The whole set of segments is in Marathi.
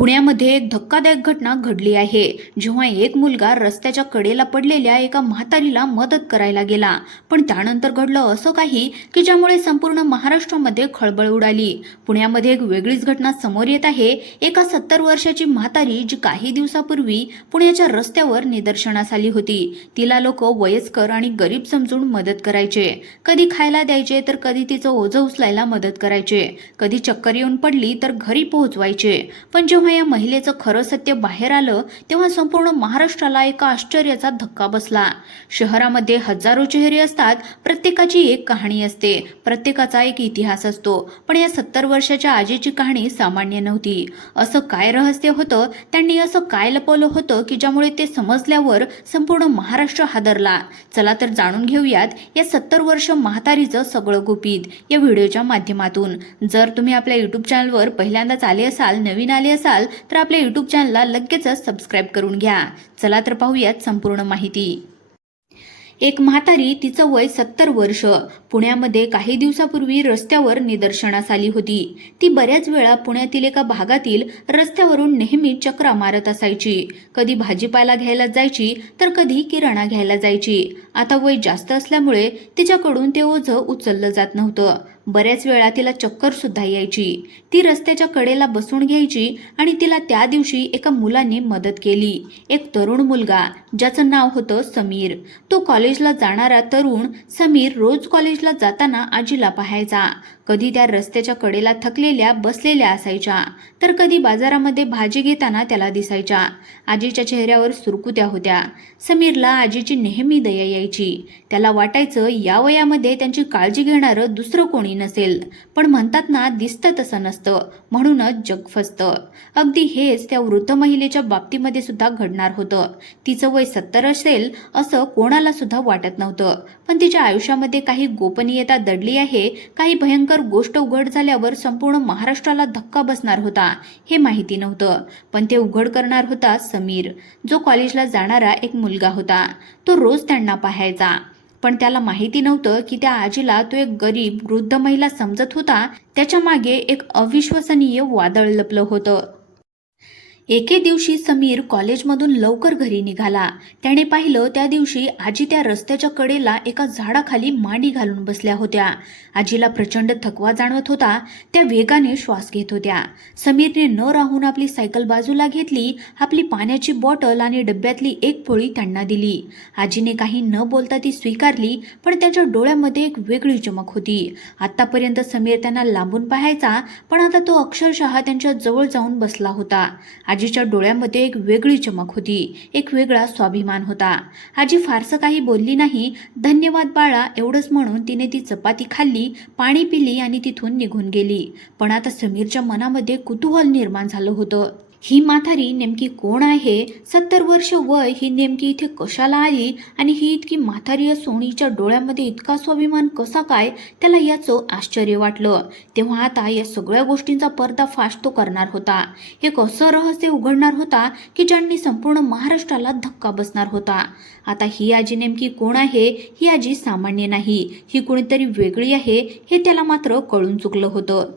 पुण्यामध्ये एक धक्कादायक घटना घडली आहे. जेव्हा एक मुलगा रस्त्याच्या कडेला पडलेल्या एका म्हातारीला मदत करायला गेला. पण त्यानंतर घडलं असं काही की ज्यामुळे संपूर्ण महाराष्ट्रामध्ये खळबळ उडाली. पुण्यामध्ये एक वेगळीच घटना समोर येत आहे. एका सत्तर वर्षाची म्हातारी जी काही दिवसापूर्वी पुण्याच्या रस्त्यावर निदर्शनास आली होती. तिला लोक वयस्कर आणि गरीब समजून मदत करायचे. कधी खायला द्यायचे तर कधी तिचं ओझं उचलायला मदत करायचे. कधी चक्कर येऊन पडली तर घरी पोहोचवायचे. पण जेव्हा जेव्हा या महिलेचं खरं सत्य बाहेर आलं तेव्हा संपूर्ण महाराष्ट्राला एका आश्चर्याचा धक्का बसला. शहरामध्ये हजारो चेहरे असतात प्रत्येकाची एक कहाणी असते प्रत्येकाचा एक इतिहास असतो पण या सत्तर वर्षाच्या आजीची कहाणी सामान्य नव्हती. असं काय रहस्य होतं? त्यांनी असं काय लपवलं होतं की ज्यामुळे ते समजल्यावर संपूर्ण महाराष्ट्र हादरला? चला तर जाणून घेऊयात या सत्तर वर्ष म्हातारीचं सगळं गुपित या व्हिडिओच्या माध्यमातून. जर तुम्ही आपल्या युट्यूब चॅनलवर पहिल्यांदाच आले असाल नवीन आले असाल तर आपल्या युट्यूब चॅनलला लगेचच सबस्क्राईब करून घ्या. चला तर पाहूयात संपूर्ण माहिती. एक म्हातारी तिचं वय सत्तर वर्ष. पुण्यामध्ये काही दिवसापूर्वी रस्त्यावर निदर्शनास आली होती. ती बऱ्याच वेळा पुण्यातील एका भागातील रस्त्यावरून नेहमी चक्रा मारत असायची. कधी भाजीपाला घ्यायला जायची तर कधी किराणा घ्यायला जायची. आता वय जास्त असल्यामुळे तिच्याकडून ते ओझं उचललं जात नव्हतं. बऱ्याच वेळा तिला चक्कर सुद्धा यायची. ती रस्त्याच्या कडेला बसून घ्यायची आणि तिला त्या दिवशी एका मुलाने मदत केली. एक तरुण मुलगा ज्याचं नाव होतं समीर. तो कॉलेजला जाणारा तरुण समीर रोज कॉलेजला जाताना आजीला पाहायचा. कधी त्या रस्त्याच्या कडेला थकलेल्या बसलेल्या असायच्या तर कधी बाजारामध्ये भाजी घेताना त्याला दिसायच्या. आजीच्या चेहऱ्यावर सुरकुत्या होत्या. समीरला आजीची नेहमी दया यायची. त्याला वाटायचं या वयामध्ये त्यांची काळजी घेणारं दुसरं कोणी नसेल. पण म्हणतात ना दिसतं तसं नसतं. म्हणूनच जग फसतं. अगदी हेच त्या वृद्ध महिलेच्या बाबतीमध्ये सुद्धा घडणार होतं. तिचं वय सत्तर असेल असं कोणाला सुद्धा वाटत नव्हतं. पण तिच्या आयुष्यामध्ये काही गोपनीयता दडली आहे काही भयंकर गोष्ट उघड झाल्यावर संपूर्ण महाराष्ट्राला धक्का बसणार होता हे माहिती नव्हतं. पण ते उघड करणार होता समीर जो कॉलेजला जाणारा एक मुलगा होता. तो रोज त्यांना पाहायचा. पण त्याला माहिती नव्हतं की त्या आजीला तो एक गरीब वृद्ध महिला समजत होता. त्याच्यामागे एक अविश्वसनीय वादळ लपलं होतं. एके दिवशी समीर कॉलेजमधून लवकर घरी निघाला. त्याने पाहिलं त्या दिवशी आजी त्या रस्त्याच्या कडेला एका झाडाखाली मांडी घालून बसल्या होत्या. आजीला प्रचंड थकवा जाणवत होता त्या वेगाने श्वास घेत होत्या. समीरने न राहून आपली सायकल बाजूला घेतली आपली पाण्याची बॉटल आणि डब्यातली एक पोळी त्यांना दिली. आजीने काही न बोलता ती स्वीकारली पण त्याच्या डोळ्यामध्ये एक वेगळी चमक होती. आतापर्यंत समीर त्यांना लांबून पाहायचा पण आता तो अक्षरशः त्यांच्या जवळ जाऊन बसला होता. आजीच्या डोळ्यामध्ये एक वेगळी चमक होती. एक वेगळा स्वाभिमान होता. आजी फारसं काही बोलली नाही. धन्यवाद बाळा एवढंच म्हणून तिने ती चपाती खाल्ली पाणी पिली आणि तिथून निघून गेली. पण आता समीरच्या मनामध्ये कुतूहल निर्माण झालं होतं. ही म्हातारी नेमकी कोण आहे? सत्तर वर्ष वय ही नेमकी इथे कशाला आली? आणि ही इतकी म्हातारी असून हिच्या डोळ्यामध्ये इतका स्वाभिमान कसा काय? त्याला याचं आश्चर्य वाटलं. तेव्हा आता या सगळ्या गोष्टींचा पर्दाफाश तो करणार होता. एक असं रहस्य उघडणार होता की ज्यांनी संपूर्ण महाराष्ट्राला धक्का बसणार होता. आता ही आजी नेमकी कोण आहे? ही आजी सामान्य नाही. ही कोणीतरी वेगळी आहे हे त्याला मात्र कळून चुकलं होतं.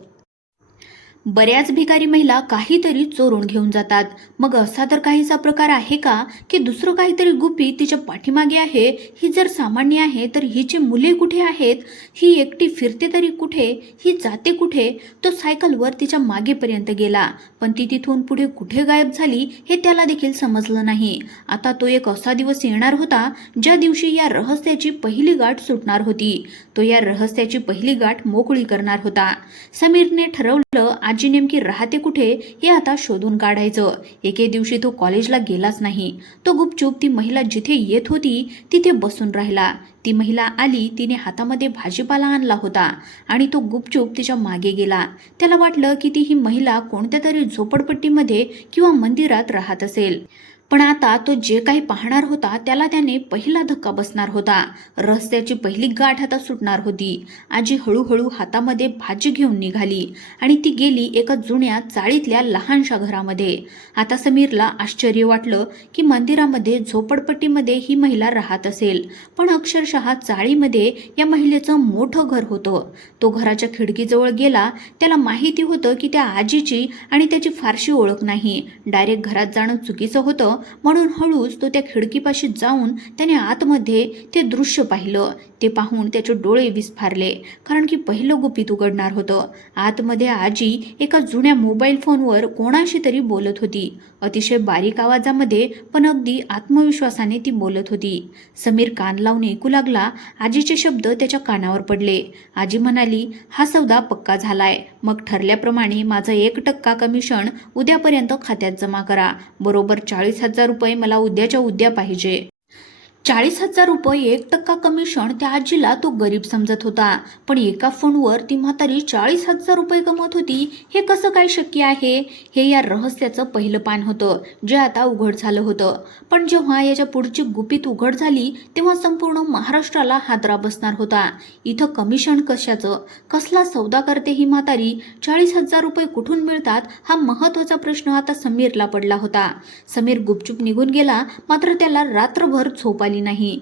बऱ्याच भिकारी महिला काहीतरी चोरून घेऊन जातात. मग असा तर काहीसा प्रकार आहे का? की दुसरं काहीतरी गुपी तिच्या पाठीमागे आहे? ही जर सामान्य आहे तर हिची मुले कुठे आहेत? ही एकटी फिरते तरी कुठे? ही जाते कुठे? तो सायकलवर तिच्या मागेपर्यंत गेला. पण ती तिथून पुढे कुठे गायब झाली हे त्याला देखील समजलं नाही. आता तो एक असा दिवस येणार होता ज्या दिवशी या रहस्याची पहिली गाठ सुटणार होती. तो या रहस्याची पहिली गाठ मोकळी करणार होता. समीरने ठरवलं आजी नेमकी राहते कुठे हे आता शोधून काढायचं. एके दिवशी तो कॉलेजला गेलाच नाही. तो गुपचूप ती महिला जिथे येत होती तिथे बसून राहिला. ती महिला आली तिने हातामध्ये भाजीपाला आणला होता आणि तो गुपचूप तिच्यामागे गेला. त्याला वाटलं की ती ही महिला कोणत्या तरी झोपडपट्टीमध्ये किंवा मंदिरात राहत असेल. पण आता तो जे काही पाहणार होता त्याला त्याने पहिला धक्का बसणार होता. रस्त्याची पहिली गाठ आता सुटणार होती. आजी हळूहळू हातामध्ये भाजी घेऊन निघाली आणि ती गेली एका जुन्या चाळीतल्या लहानशा घरामध्ये. आता समीरला आश्चर्य वाटलं की मंदिरामध्ये झोपडपट्टीमध्ये ही महिला राहत असेल. पण अक्षरशः चाळीमध्ये या महिलेचं मोठं घर होतं. तो घराच्या खिडकीजवळ गेला त्याला माहिती होतं की त्या आजीची आणि त्याची फारशी ओळख नाही. डायरेक्ट घरात जाणं चुकीचं होतं म्हणून हळूच तो त्या खिडकीपाशी जाऊन त्याने आतमध्ये ते दृश्य पाहिलं. ते पाहून त्याचे डोळे विस्फारले कारण की पहिलं गुपित उघडणार होतं. आतमध्ये आजी एका जुन्या मोबाईल फोनवर कोणाशी तरी बोलत होती. अतिशय बारीक आवाजामध्ये पण अगदी आत्मविश्वासाने ती बोलत होती. समीर कान लावून ऐकू लागला आजीचे शब्द त्याच्या कानावर पडले. आजी म्हणाली हा सौदा पक्का झालाय. मग ठरल्याप्रमाणे माझं एक टक्का कमिशन उद्यापर्यंत खात्यात जमा करा. बरोबर चाळीस हजार रुपये मला उद्याच्या उद्या पाहिजे. चाळीस हजार रुपये एक टक्का कमिशन त्या आजीला तो गरीब समजत होता. पण एका फोनवर ती म्हातारी चाळीस हजार रुपये कमवत होती हे कसं काय शक्य आहे? हे या रहस्याचं पहिलं पान होतं जे आता उघड झालं होतं. पण जेव्हा याच्या पुढची गुपित उघड झाली तेव्हा संपूर्ण महाराष्ट्राला हादरा बसणार होता. इथं कमिशन कशाचं? कसला सौदा करते ही म्हातारी? चाळीस हजार रुपये कुठून मिळतात? हा महत्त्वाचा प्रश्न आता समीरला पडला होता. समीर गुपचूप निघून गेला मात्र त्याला रात्रभर झोप आली. नाही.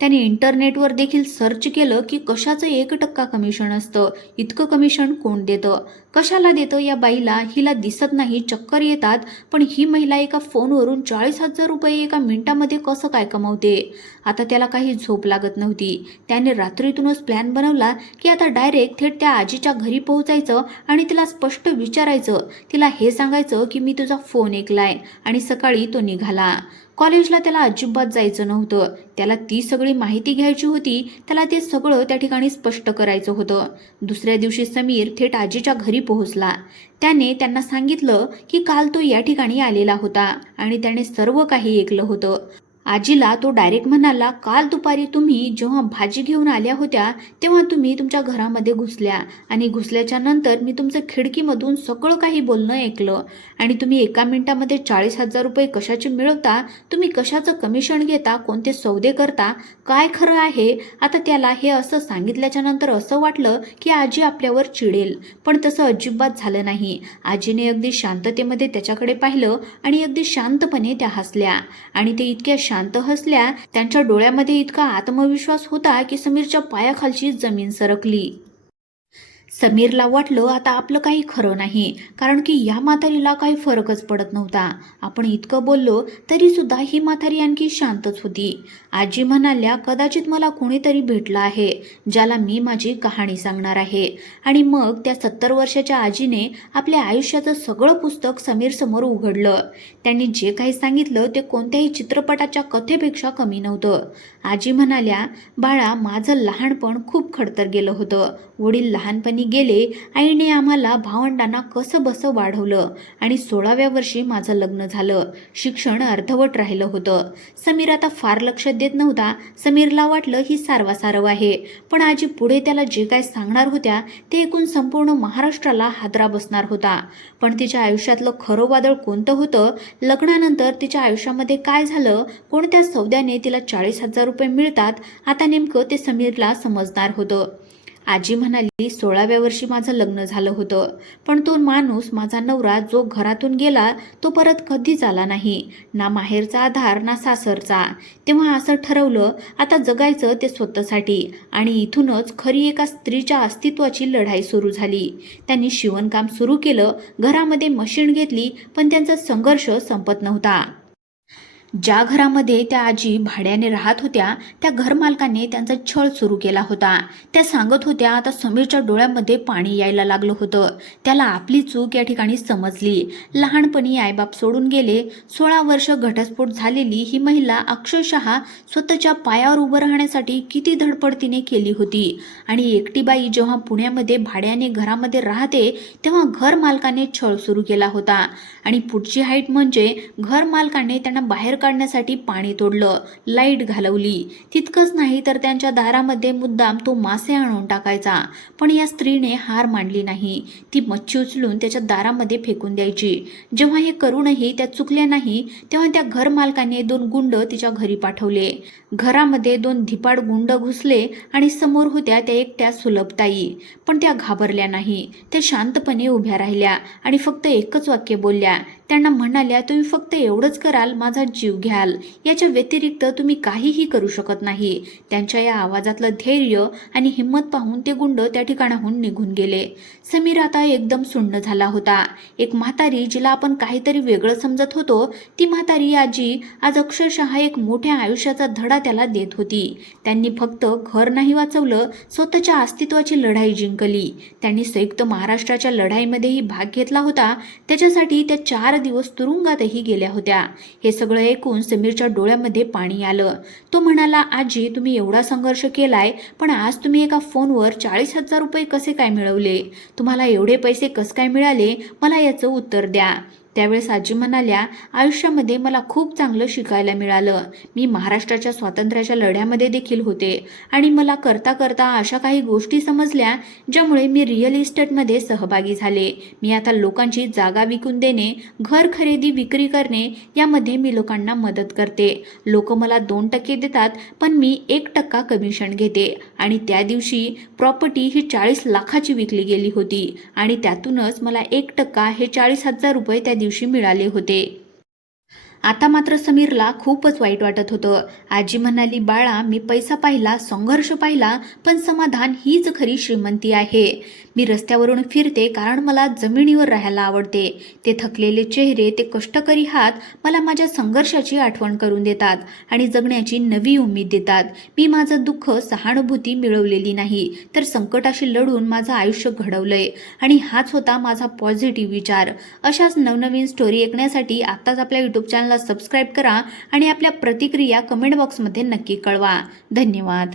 त्याने इंटरनेटवर देखील सर्च केलं की कशाचं एक टक्का कमिशन असतं. इतकं कमिशन कोण देतं? कशाला देतं? या बाईला हिला दिसत नाही चक्कर येतात. पण ही महिला एका फोनवरून चाळीस हजार रुपये एका मिनिटामध्ये कसं काय कमवते? आता त्याला काही झोप लागत नव्हती. त्याने रात्रीतूनच प्लॅन बनवला की आता डायरेक्ट थेट त्या आजीच्या घरी पोहोचायचं आणि तिला स्पष्ट विचारायचं. तिला हे सांगायचं की मी तुझा फोन ऐकलाय आणि सकाळी तो निघाला. कॉलेजला त्याला अजिबात जायचं नव्हतं. त्याला ती सगळी माहिती घ्यायची होती. त्याला ते सगळं त्या ठिकाणी स्पष्ट करायचं होतं. दुसऱ्या दिवशी समीर थेट आजीच्या घरी पोहोचला. त्याने त्यांना सांगितलं की काल तो या ठिकाणी आलेला होता आणि त्याने सर्व काही ऐकलं होतं. आजीला तो डायरेक्ट म्हणाला काल दुपारी तुम्ही जेव्हा भाजी घेऊन आल्या होत्या तेव्हा तुम्ही तुमच्या घरामध्ये घुसल्या. आणि घुसल्याच्या नंतर मी तुमचं खिडकीमधून सगळं काही बोलणं ऐकलं. आणि तुम्ही एका मिनिटामध्ये चाळीस हजार रुपये कशाचे मिळवता? तुम्ही कशाचं कमिशन घेता? कोणते सौदे करता? काय खरं आहे? आता त्याला हे असं सांगितल्याच्या नंतर असं वाटलं की आजी आपल्यावर चिडेल. पण तसं अजिबात झालं नाही. आजीने अगदी शांततेमध्ये त्याच्याकडे पाहिलं आणि अगदी शांतपणे त्या हसल्या. आणि ते इतक्या शांत हसल्या त्यांच्या डोळ्यामध्ये इतका आत्मविश्वास होता की समीरच्या पायाखालची जमीन सरकली. समीरला वाटलं आता आपलं काही खरं नाही कारण की या म्हातारीला काही फरकच पडत नव्हता. आपण इतकं बोललो तरी सुद्धा ही म्हातारी आणखी शांतच होती. आजी म्हणाल्या कदाचित मला कोणीतरी भेटलं आहे ज्याला मी माझी कहाणी सांगणार आहे. आणि मग त्या सत्तर वर्षाच्या आजीने आपल्या आयुष्याचं सगळं पुस्तक समीर समोर उघडलं. त्यांनी जे काही सांगितलं ते कोणत्याही चित्रपटाच्या कथेपेक्षा कमी नव्हतं. आजी म्हणाल्या बाळा माझं लहानपण खूप खडतर गेलं होतं. वडील लहानपणी गेले आईने आम्हाला भावंडांना कसं बसं वाढवलं आणि सोळाव्या वर्षी माझं लग्न झालं. शिक्षण अर्धवट राहिलं होतं. समीर आता फार लक्ष देत नव्हता. समीरला वाटलं ही सारवासारव आहे. पण आजी पुढे त्याला जे काय सांगणार होत्या ते ऐकून संपूर्ण महाराष्ट्राला हादरा बसणार होता. पण तिच्या आयुष्यातलं खरं वादळ कोणतं होतं? लग्नानंतर तिच्या आयुष्यामध्ये काय झालं? कोणत्या सौद्याने तिला चाळीस हजार रुपये मिळतात? आता नेमकं ते समीरला समजणार होतं. आजी म्हणाली सोळाव्या वर्षी माझं लग्न झालं होतं. पण तो माणूस माझा नवरा जो घरातून गेला तो परत कधीच आला नाही. ना माहेरचा आधार ना सासरचा. तेव्हा असं ठरवलं आता जगायचं ते स्वतःसाठी. आणि इथूनच खरी एका स्त्रीच्या अस्तित्वाची लढाई सुरू झाली. त्यांनी शिवणकाम सुरू केलं घरामध्ये मशीन घेतली पण त्यांचा संघर्ष संपत नव्हता. ज्या घरामध्ये त्या आजी भाड्याने राहत होत्या त्या घरमालकाने त्यांचा छळ सुरू केला होता. त्या सांगत होत्या आता समीरच्या डोळ्यामध्ये पाणी यायला लागलं होतं. त्याला आपली चूक या ठिकाणी समजली. लहानपणी आईबाप सोडून गेले. सोळा वर्ष घटस्फोट झालेली ही महिला अक्षरशः स्वतःच्या पायावर उभं राहण्यासाठी किती धडपड तिने केली होती. आणि एकटी बाई जेव्हा पुण्यामध्ये भाड्याने घरामध्ये राहते तेव्हा घर मालकाने छळ सुरू केला होता. आणि पुढची हाईट म्हणजे घर मालकाने त्यांना बाहेर काढण्यासाठी पाणी तोडलं लाइट घालवली. तितकंच नाही तर त्यांच्या दारामध्ये मुद्दाम तो मासे आणून टाकायचा. पण या स्त्रीने हार मांडली नाही. ती मच्छी उचलून त्याच्या दारामध्ये फेकून द्यायची. जेव्हा हे करूनही त्या चुकल्या नाही तेव्हा त्या घर मालकाने दोन गुंड तिच्या घरी पाठवले. घरामध्ये दोन धिपाड गुंड घुसले आणि समोर होत्या त्या एकट्या सुलभताई पण त्या घाबरल्या नाही. त्या शांतपणे उभ्या राहिल्या आणि फक्त एकच वाक्य बोलल्या. त्यांना म्हणाल्या तुम्ही फक्त एवढंच कराल माझा जीव घ्याल. याच्या व्यतिरिक्त तुम्ही काहीही करू शकत नाही. त्यांच्या या आवाजातलं धैर्य आणि हिंमत पाहून ते गुंड त्या ठिकाणाहून निघून गेले. समीर आता एकदम सुन्न झाला होता. एक म्हातारी जिला आपण काहीतरी वेगळं समजत होतो ती म्हातारी आजी आज अक्षरशः एक मोठ्या आयुष्याचा धडा त्याला देत होती. त्यांनी फक्त घर नाही वाचवलं स्वतःच्या अस्तित्वाची लढाई जिंकली. त्यांनी संयुक्त महाराष्ट्राच्या लढाईमध्येही भाग घेतला होता. त्याच्यासाठी त्या चार दिवस तुरुंगातही गेल्या होत्या. हे सगळं एक ऐकून समीरच्या डोळ्यामध्ये पाणी आलं. तो म्हणाला आजी तुम्ही एवढा संघर्ष केलाय पण आज तुम्ही एका फोनवर चाळीस हजार रुपये कसे काय मिळवले? तुम्हाला एवढे पैसे कसे काय मिळाले? मला याचं उत्तर द्या. त्यावेळेस आजी म्हणाल्या आयुष्यामध्ये मला खूप चांगलं शिकायला मिळालं. मी महाराष्ट्राच्या स्वातंत्र्याच्या लढ्यामध्ये देखील होते आणि मला करता करता अशा काही गोष्टी समजल्या ज्यामुळे मी रिअल इस्टेटमध्ये सहभागी झाले. मी आता लोकांची जागा विकून देणे घर खरेदी विक्री करणे यामध्ये मी लोकांना मदत करते. लोक मला दोन टक्के देतात पण मी एक टक्का कमिशन घेते. आणि त्या दिवशी प्रॉपर्टी ही चाळीस लाखाची विकली गेली होती आणि त्यातूनच मला एक टक्का हे चाळीस हजार रुपये त्या दिवशी मिळाले होते. आता मात्र समीरला खूपच वाईट वाटत होतं. आजी म्हणाली बाळा मी पैसा पाहिला संघर्ष पाहिला पण समाधान हीच खरी श्रीमंती आहे. मी रस्त्यावरून फिरते कारण मला जमिनीवर राहायला आवडते. ते थकलेले चेहरे ते कष्टकरी हात मला माझ्या संघर्षाची आठवण करून देतात आणि जगण्याची नवी उमेद देतात. मी माझं दुःख सहानुभूती मिळवलेली नाही तर संकटाशी लढून माझं आयुष्य घडवलंय. आणि हाच होता माझा पॉझिटिव्ह विचार. अशाच नवनवीन स्टोरी ऐकण्यासाठी आत्ताच आपल्या यूट्यूब चॅनलला सबस्क्राईब करा आणि आपल्या प्रतिक्रिया कमेंट बॉक्समध्ये नक्की कळवा. धन्यवाद.